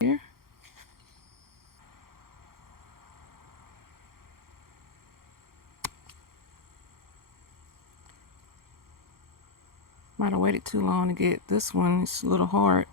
here. Might have waited too long to get this one. It's a little hard.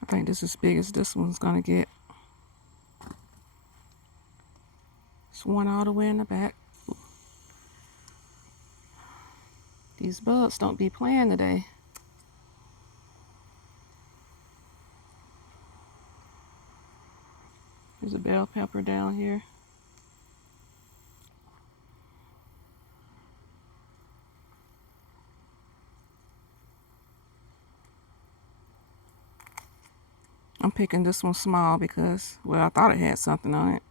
I think this is as big as this one's gonna get. It's one all the way in the back. These bugs don't be playing today. There's a bell pepper down here. I'm picking this one small because, well, I thought it had something on it.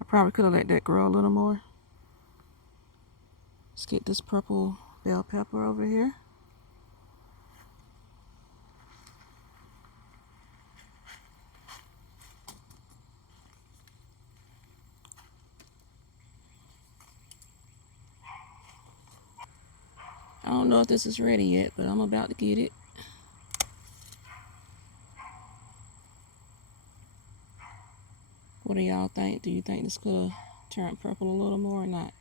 I probably could have let that grow a little more. Let's get this purple bell pepper over here. I don't know if this is ready yet, but I'm about to get it. What do y'all think? Do you think this could have turned purple a little more or not?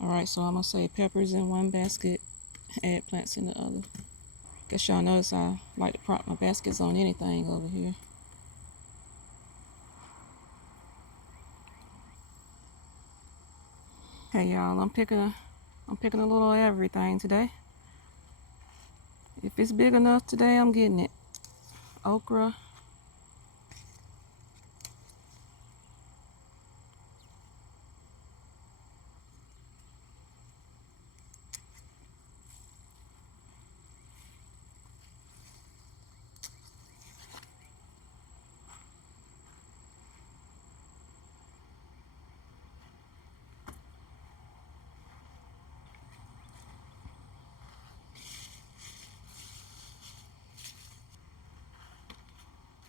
Alright, so I'm going to say peppers in one basket, eggplants in the other. Guess y'all notice I like to prop my baskets on anything over here. Hey y'all, I'm picking a little everything today. If it's big enough today, I'm getting it. Okra.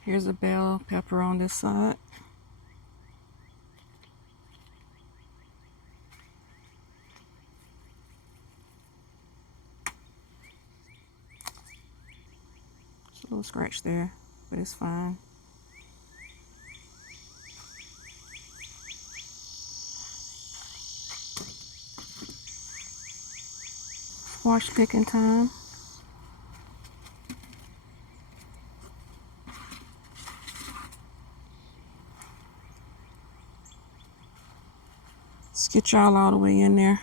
Here's a bell pepper on this side. There's a little scratch there, but it's fine. Squash picking time. Let's get y'all all the way in there.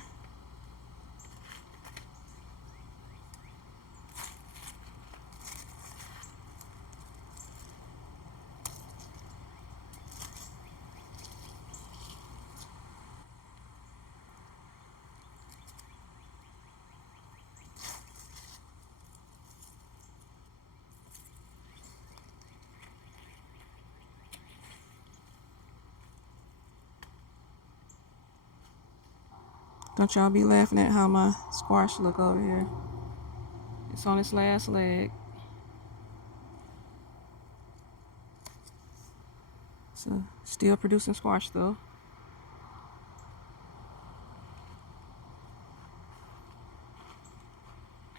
Don't y'all be laughing at how my squash look over here. It's on its last leg. So still producing squash though.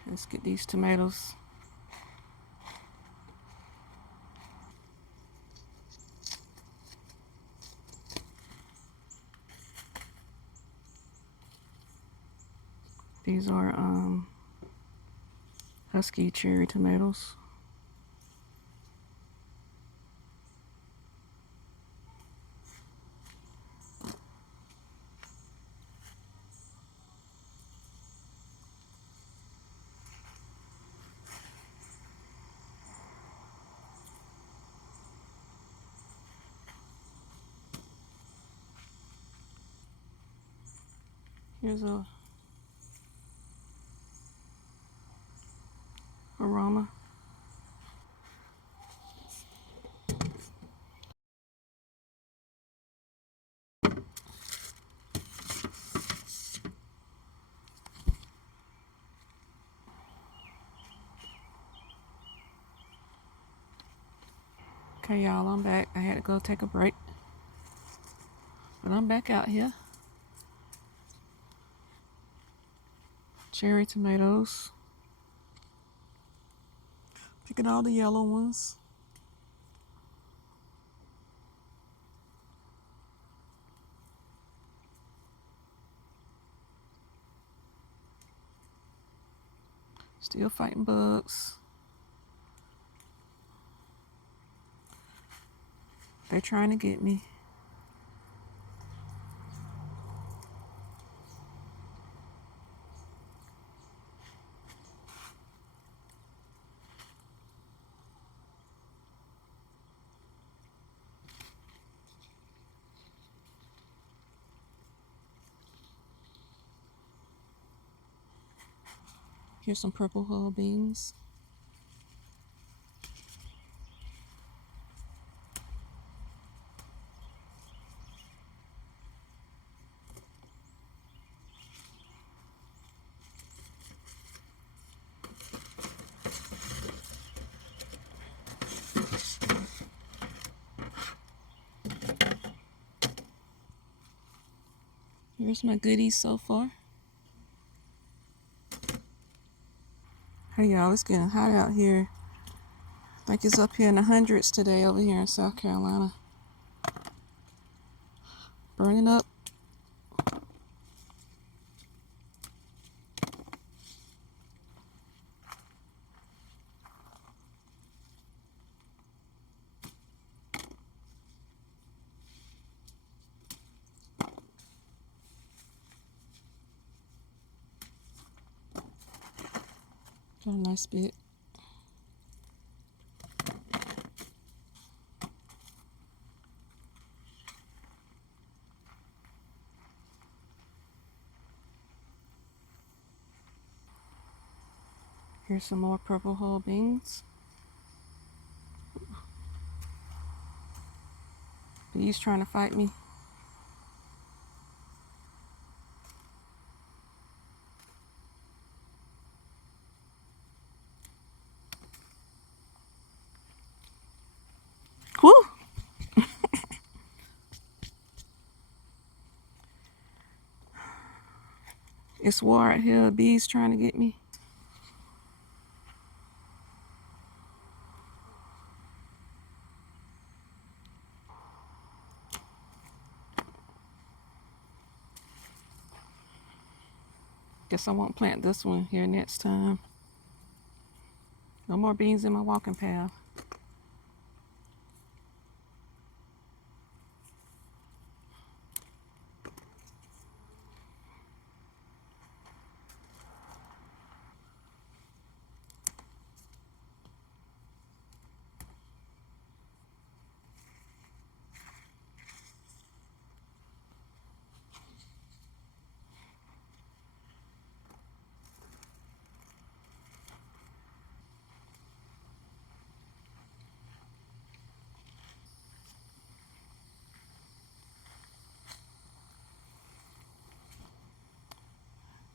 Let's get these tomatoes. These are husky cherry tomatoes. Here's a aroma. Okay, y'all, I'm back. I had to go take a break, but I'm back out here. Cherry tomatoes. Picking all the yellow ones. Still fighting bugs. They're trying to get me. Here's some purple hull beans. Here's my goodies so far. Hey y'all, it's getting hot out here. I think it's up here in the hundreds today over here in South Carolina. Burning up. Got a nice bit. Here's some more purple hull beans. Bees trying to fight me. Whew! It's war out here. Bees trying to get me. Guess I won't plant this one here next time. No more beans in my walking path.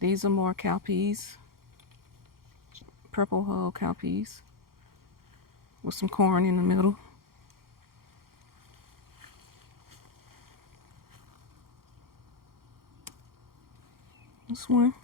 These are more cowpeas. Purple hull cowpeas with some corn in the middle. This one.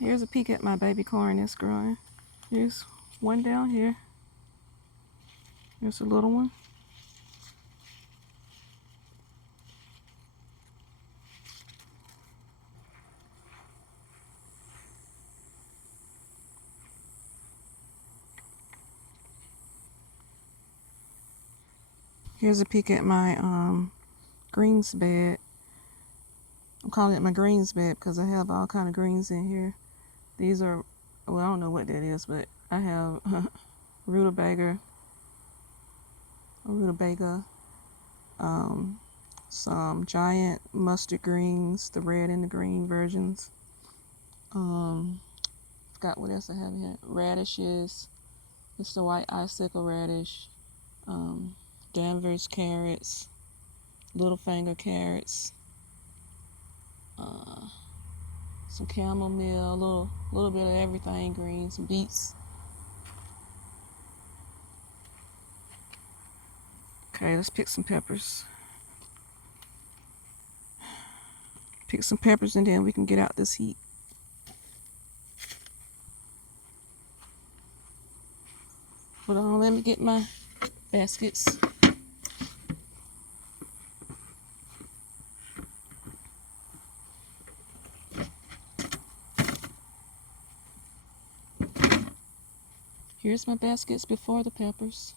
Here's a peek at my baby corn that's growing. Here's one down here. Here's a little one. Here's a peek at my greens bed. I'm calling it my greens bed because I have all kind of greens in here. These are, well, I don't know what that is, but I have rutabaga, some giant mustard greens, the red and the green versions. Forgot what else I have here. Radishes. It's the white icicle radish. Danvers carrots, little finger carrots, some chamomile, little bit of everything green, some beets. Okay, let's pick some peppers. Pick some peppers and then we can get out this heat. Hold on, let me get my baskets. Here's my baskets before the peppers.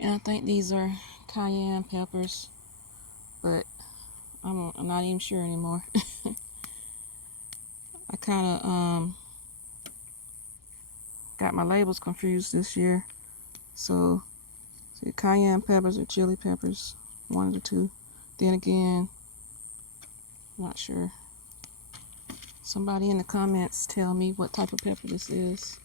And I think these are cayenne peppers, but I'm not even sure anymore. I kind of got my labels confused this year. So, see, cayenne peppers or chili peppers, one of the two. Then again, not sure. Somebody in the comments tell me what type of pepper this is.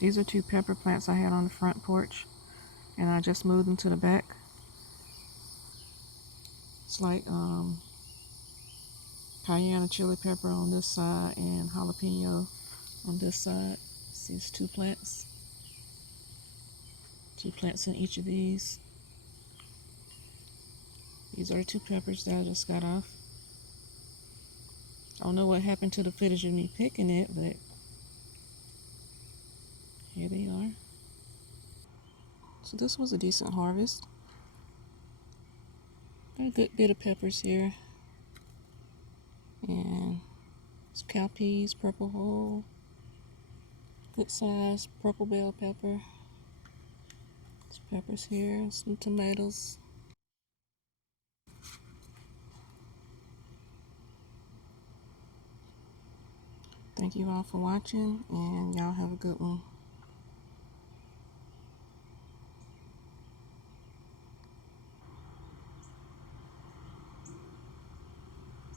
These are two pepper plants I had on the front porch, and I just moved them to the back. It's like cayenne and chili pepper on this side and jalapeno on this side. See, it's two plants in each of these. These are the two peppers that I just got off. I don't know what happened to the footage of me picking it, but here they are. So this was a decent harvest. Got a good bit of peppers here. And some cowpeas, purple hull, good size purple bell pepper. Some peppers here, some tomatoes. Thank you all for watching, and y'all have a good one.